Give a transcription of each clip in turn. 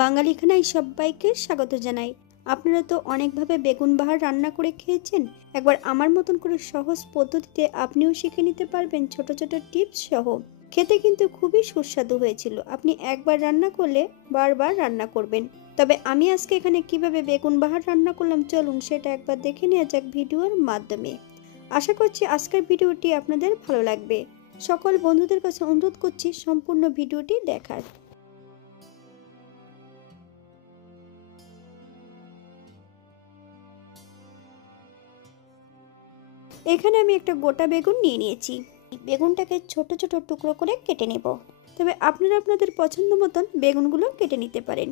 বাঙালি খানায় সবাইকে স্বাগত জানাই। আপনারা তো অনেকভাবে বেগুন বাহার রান্না করে খেয়েছেন। একবার আমার মতন করে সহজ পদ্ধতিতে আপনিও শিখে নিতে পারবেন ছোট ছোট টিপস সহ। খেতে কিন্তু খুবই সুস্বাদু হয়েছিল। আপনি একবার রান্না করলে বারবার রান্না করবেন। তবে আমি আজকে এখানে কিভাবে বেগুন বাহার রান্না করলাম চলুন সেটা একবার দেখে নেওয়া যাক ভিডিওর মাধ্যমে। আশা করছি আজকের ভিডিওটি আপনাদের ভালো লাগবে। সকল বন্ধুদের কাছে অনুরোধ করছি সম্পূর্ণ ভিডিওটি দেখার। এখানে আমি একটা গোটা বেগুন নিয়ে নিয়েছি। বেগুনটাকে ছোট ছোট টুকরো করে কেটে নেব। তবে আপনারা আপনাদের পছন্দ মতন বেগুনগুলো কেটে নিতে পারেন।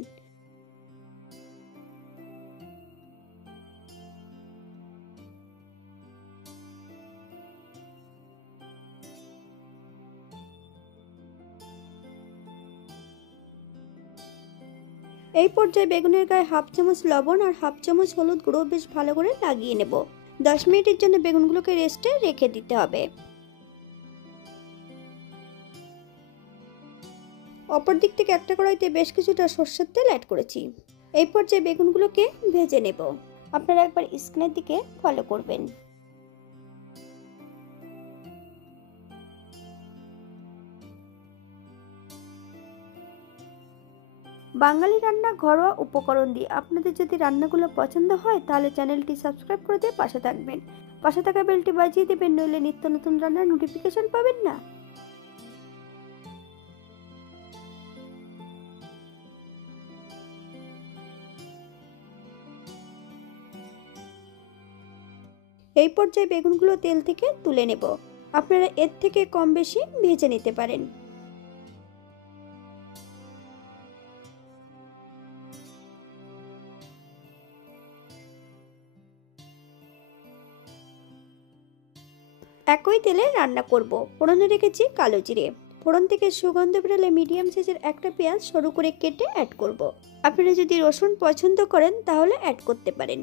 এই পর্যায়ে বেগুনের গায়ে হাফ চামচ লবণ আর হাফ চামচ হলুদ গুঁড়ো বেশ ভালো করে লাগিয়ে নেব। 10 মিনিটের জন্য বেগুনগুলোকে রেস্টে রেখে দিতে হবে। অপর দিক থেকে একটা কড়াইতে বেশ কিছুটা সরষের তেল অ্যাড করেছি। এই পর্যায়ে বেগুনগুলোকে ভেজে নেব। আপনারা একবার স্ক্রিনের দিকে ফলো করবেন। বাঙালি রান্না ঘরোয়া উপকরণ দিয়ে আপনাদের যদি রান্নাগুলো পছন্দ হয় তাহলে চ্যানেলটি সাবস্ক্রাইব করে দিয়ে পাশে থাকবেন। পাশে থাকা বেলটি বাজিয়ে দেবেন, নইলে নিত্য নতুন রান্নার নোটিফিকেশন পাবেন না। এই পর্যায়ে বেগুনগুলো তেল থেকে তুলে নেব। আপনারা এর থেকে কম বেশি ভেজে নিতে পারেন। একই তেলে রান্না করব। ফোড়নে রেখেছি কালো জিরে। ফোড়ন থেকে সুগন্ধ বেরোলে মিডিয়াম সাইজের একটা পেঁয়াজ সরু করে কেটে অ্যাড করব। আপনারা যদি রসুন পছন্দ করেন তাহলে অ্যাড করতে পারেন।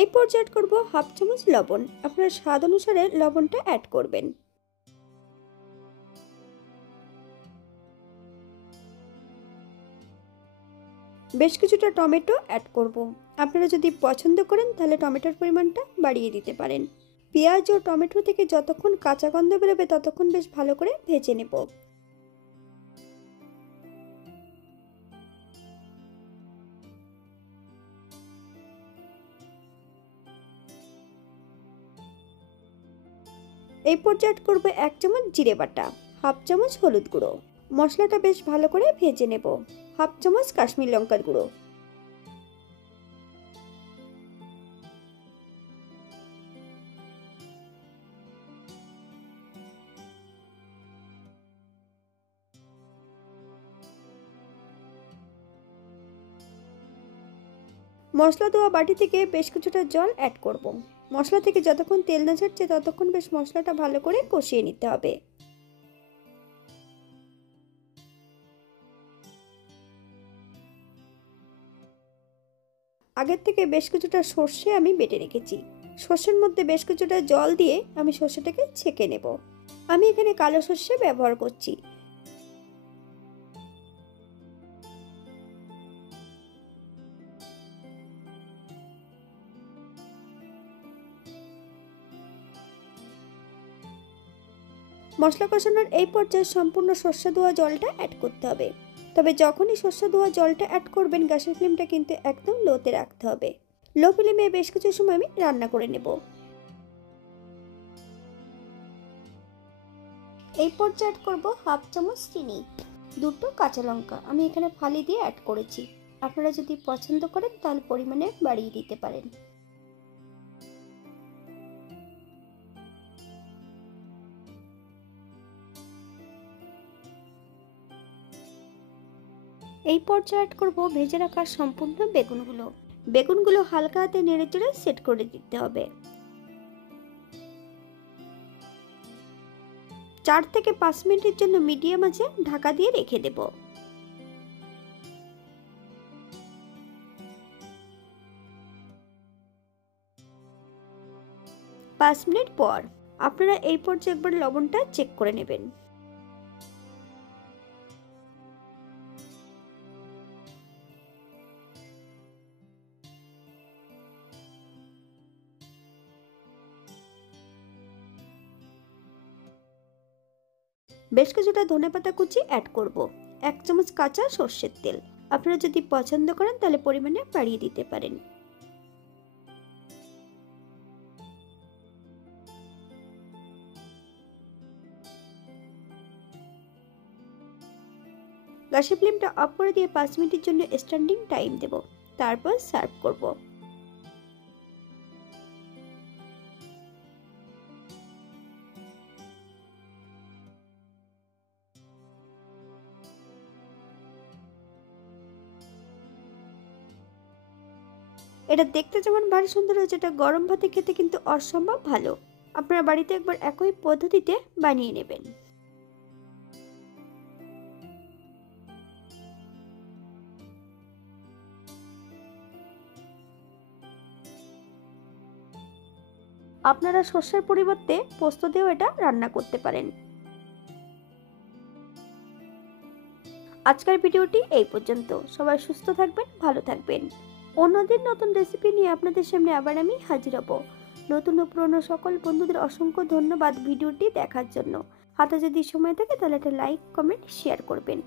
এই পর্যায়ে অ্যাড করব হাফ চামচ লবণ। আপনারা স্বাদ অনুসারে লবণটা অ্যাড করবেন। বেশ কিছুটা টমেটো অ্যাড করব। আপনারা যদি পছন্দ করেন তাহলে টমেটোর পরিমাণটা বাড়িয়ে দিতে পারেন। পেঁয়াজ ও টমেটো থেকে যতক্ষণ কাঁচা গন্ধ বেরোবে ততক্ষণ বেশ ভালো করে ভেজে নেব। এই পর্যায়ে অ্যাড করব 1 চামচ জিরে বাটা, হাফ চামচ হলুদ গুঁড়ো। মশলাটা বেশ ভালো করে ভেজে নেব। হাফ চামচ কাশ্মীর লঙ্কার গুঁড়ো। মশলা দেওয়া বাটি থেকে বেশ কিছুটা জল অ্যাড করব। মশলা থেকে যতক্ষণ তেল না ছাড়ছে ততক্ষণ বেশ মশলাটা ভালো করে কষিয়ে নিতে হবে। আগের থেকে বেশ কিছুটা সর্ষে আমি বেটে রেখেছি। সর্ষের মধ্যে বেশ কিছুটা জল দিয়ে আমি সর্ষেটাকে ছেঁকে নেব। আমি এখানে কালো সর্ষে ব্যবহার করছি। মশলা কষানোর এই পর্যায়ে সম্পূর্ণ সর্ষে ধোয়া জলটা অ্যাড করতে হবে। তবে যখনই সর্ষে ধোয়া জলটা অ্যাড করবেন গ্যাসের ফ্লেমটা কিন্তু একদম লোতে রাখতে হবে। লো ফ্লেমে বেশ কিছু সময় আমি রান্না করে নেব। এই পর্যায়ে অ্যাড করব হাফ চামচ চিনি, দুটো কাঁচা লঙ্কা আমি এখানে ফালি দিয়ে অ্যাড করেছি। আপনারা যদি পছন্দ করেন তাহলে পরিমাণে বাড়িয়ে দিতে পারেন। এই পর্যায়ে অ্যাড করব ভেজে রাখা সম্পূর্ণ বেগুনগুলো হালকা হাতে নেড়েচেড়ে সেট করে দিতে হবে। 4 থেকে 5 মিনিটের জন্য মিডিয়াম আঁচে ঢাকা দিয়ে রেখে দেব। 5 মিনিট পর আপনারা এই পর্যায়ে একবার লবণটা চেক করে নেবেন। বেশ কিছুটা ধনেপাতা কুচি অ্যাড করব, 1 চামচ কাঁচা সর্ষের তেল। আপনারা যদি পছন্দ করেন তাহলে পরিমাণে বাড়িয়ে দিতে পারেন। গ্যাসের ফ্লেমটা অফ করে দিয়ে 5 মিনিটের জন্য স্ট্যান্ডিং টাইম দেব, তারপর সার্ভ করব। এটা দেখতে যেমন ভারী সুন্দর হয়েছে, এটা গরম ভাতে খেতে কিন্তু অসম্ভব ভালো। আপনারা বাড়িতে একবার একই পদ্ধতিতে বানিয়ে নেবেন। আপনারা সর্ষের পরিবর্তে পোস্ত দিয়েও এটা রান্না করতে পারেন। আজকের ভিডিওটি এই পর্যন্ত। সবাই সুস্থ থাকবেন, ভালো থাকবেন। অন্যদিন নতুন রেসিপি নিয়ে আপনাদের সামনে আবার আমি হাজির হব। নতুন ও পুরনো সকল বন্ধুদের অসংখ্য ধন্যবাদ ভিডিওটি দেখার জন্য। হাতে যদি সময় থাকে তাহলে একটা লাইক, কমেন্ট, শেয়ার করবেন।